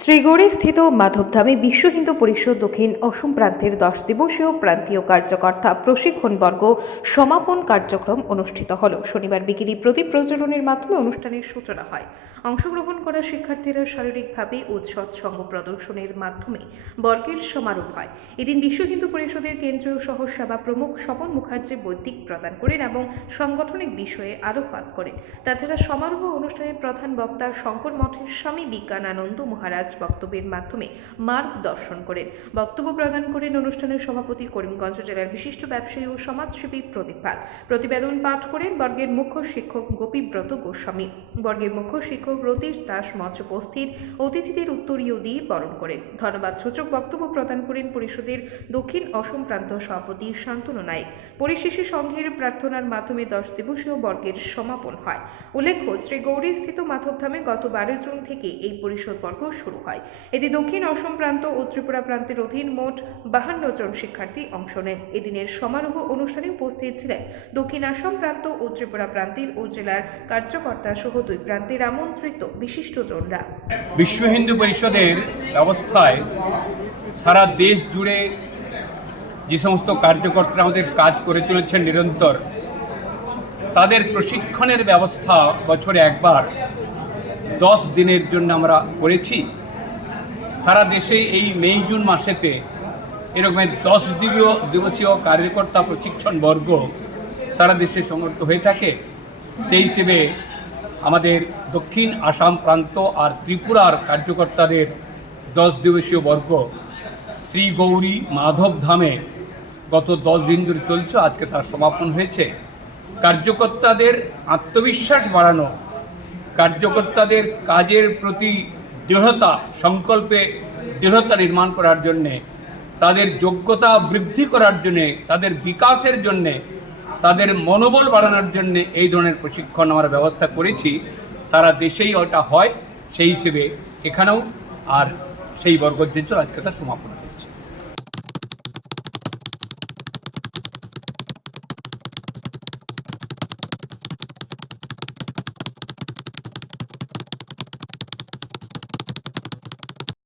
শ্রীগড়ে স্থিত মাধবধামে বিশ্ব হিন্দু পরিষদ দক্ষিণ অসম প্রান্তের দশ দিবসীয় প্রান্তীয় কার্যকর্তা প্রশিক্ষণবর্গ সমাপন কার্যক্রম অনুষ্ঠিত হল। শনিবার বিকেলে প্রদীপ প্রজ্বলনের মাধ্যমে অনুষ্ঠানের সূচনা হয়। অংশগ্রহণ করা শিক্ষার্থীরা শারীরিকভাবে ও সৎসঙ্গ প্রদর্শনের মাধ্যমে বর্গের সমারোহ হয়। এদিন বিশ্ব হিন্দু পরিষদের কেন্দ্রীয় সহ সেবা প্রমুখ স্বপন মুখার্জি বৈদিক প্রদান করেন এবং সাংগঠনিক বিষয়ে আলোকপাত করেন। তাছাড়া সমারোহ অনুষ্ঠানের প্রধান বক্তা শঙ্কর মঠের স্বামী বিজ্ঞানানন্দ মহারাজ বক্তব্যের মাধ্যমে মার্গ দর্শন করেন। বক্তব্য প্রদান করেন অনুষ্ঠানের সভাপতি করিমগঞ্জ জেলার বিশিষ্ট ব্যবসায়ী ও সমাজসেবী প্রদীপ পাল। প্রতিবেদন পাঠ করেন বর্গের মুখ্য শিক্ষক গোপীব্রত গোস্বামী। বর্গের মুখ্য শিক্ষক রতীশ দাস মঞ্চ উপস্থিত। অতিথিদের উত্তরীয় দিয়ে বরণ করেন। ধন্যবাদ সূচক বক্তব্য প্রদান করেন পরিষদের দক্ষিণ অসম প্রান্ত সভাপতি শান্তনু নায়েক। পরিশেষে সংঘের প্রার্থনার মাধ্যমে দশ দিবসীয় বর্গের সমাপন হয়। উল্লেখ্য, শ্রী গৌরী স্থিত মাধবধামে গত বারো জুন থেকে এই পরিষদ বর্গ শুরু হয়। এতে দক্ষিণ অসম প্রান্ত ও ত্রিপুরা প্রান্তের অধীন মোট বাহান্ন জন শিক্ষার্থী অংশ নেন। এদিনের সমারোহ অনুষ্ঠানে উপস্থিত ছিলেন দক্ষিণ আসাম প্রান্ত ও ত্রিপুরা প্রান্তের ও জেলার কার্যকর্তা সহ দুই প্রান্তের আমন্ত্রিত বিশিষ্টজনরা। বিশ্ব হিন্দু পরিষদের ব্যবস্থায় সারা দেশ জুড়ে যে সমস্ত কার্যকর্তারা আমাদের কাজ করে চলেছেন নিরন্তর, তাদের প্রশিক্ষণের ব্যবস্থা বছরে একবার দশ দিনের জন্য আমরা করেছি। সারা দেশে এই মে, জুন মাসেতে এরকমের দশ দিবসীয় কার্যকর্তা প্রশিক্ষণ বর্গ সারা দেশে সমর্থ হয়ে থাকে। সেই হিসেবে আমাদের দক্ষিণ আসাম প্রান্ত আর ত্রিপুরার কার্যকর্তাদের দশ দিবসীয় বর্গ শ্রী গৌরী মাধব ধামে গত দশ দিন ধরে চলছে, আজকে তার সমাপন হয়েছে। কার্যকর্তাদের আত্মবিশ্বাস বাড়ানো, কার্যকর্তাদের কাজের প্রতি দৃঢ়তা, সংকল্পে দৃঢ়তা নির্মাণ করার জন্যে, তাদের যোগ্যতা বৃদ্ধি করার জন্যে, তাদের বিকাশের জন্যে, তাদের মনোবল বাড়ানোর জন্যে এই ধরনের প্রশিক্ষণ আমরা ব্যবস্থা করেছি সারা দেশেই ওটা হয়, সেই হিসেবে এখানেও আর সেই বর্গজের আজকে তার সমাপন হয়েছে।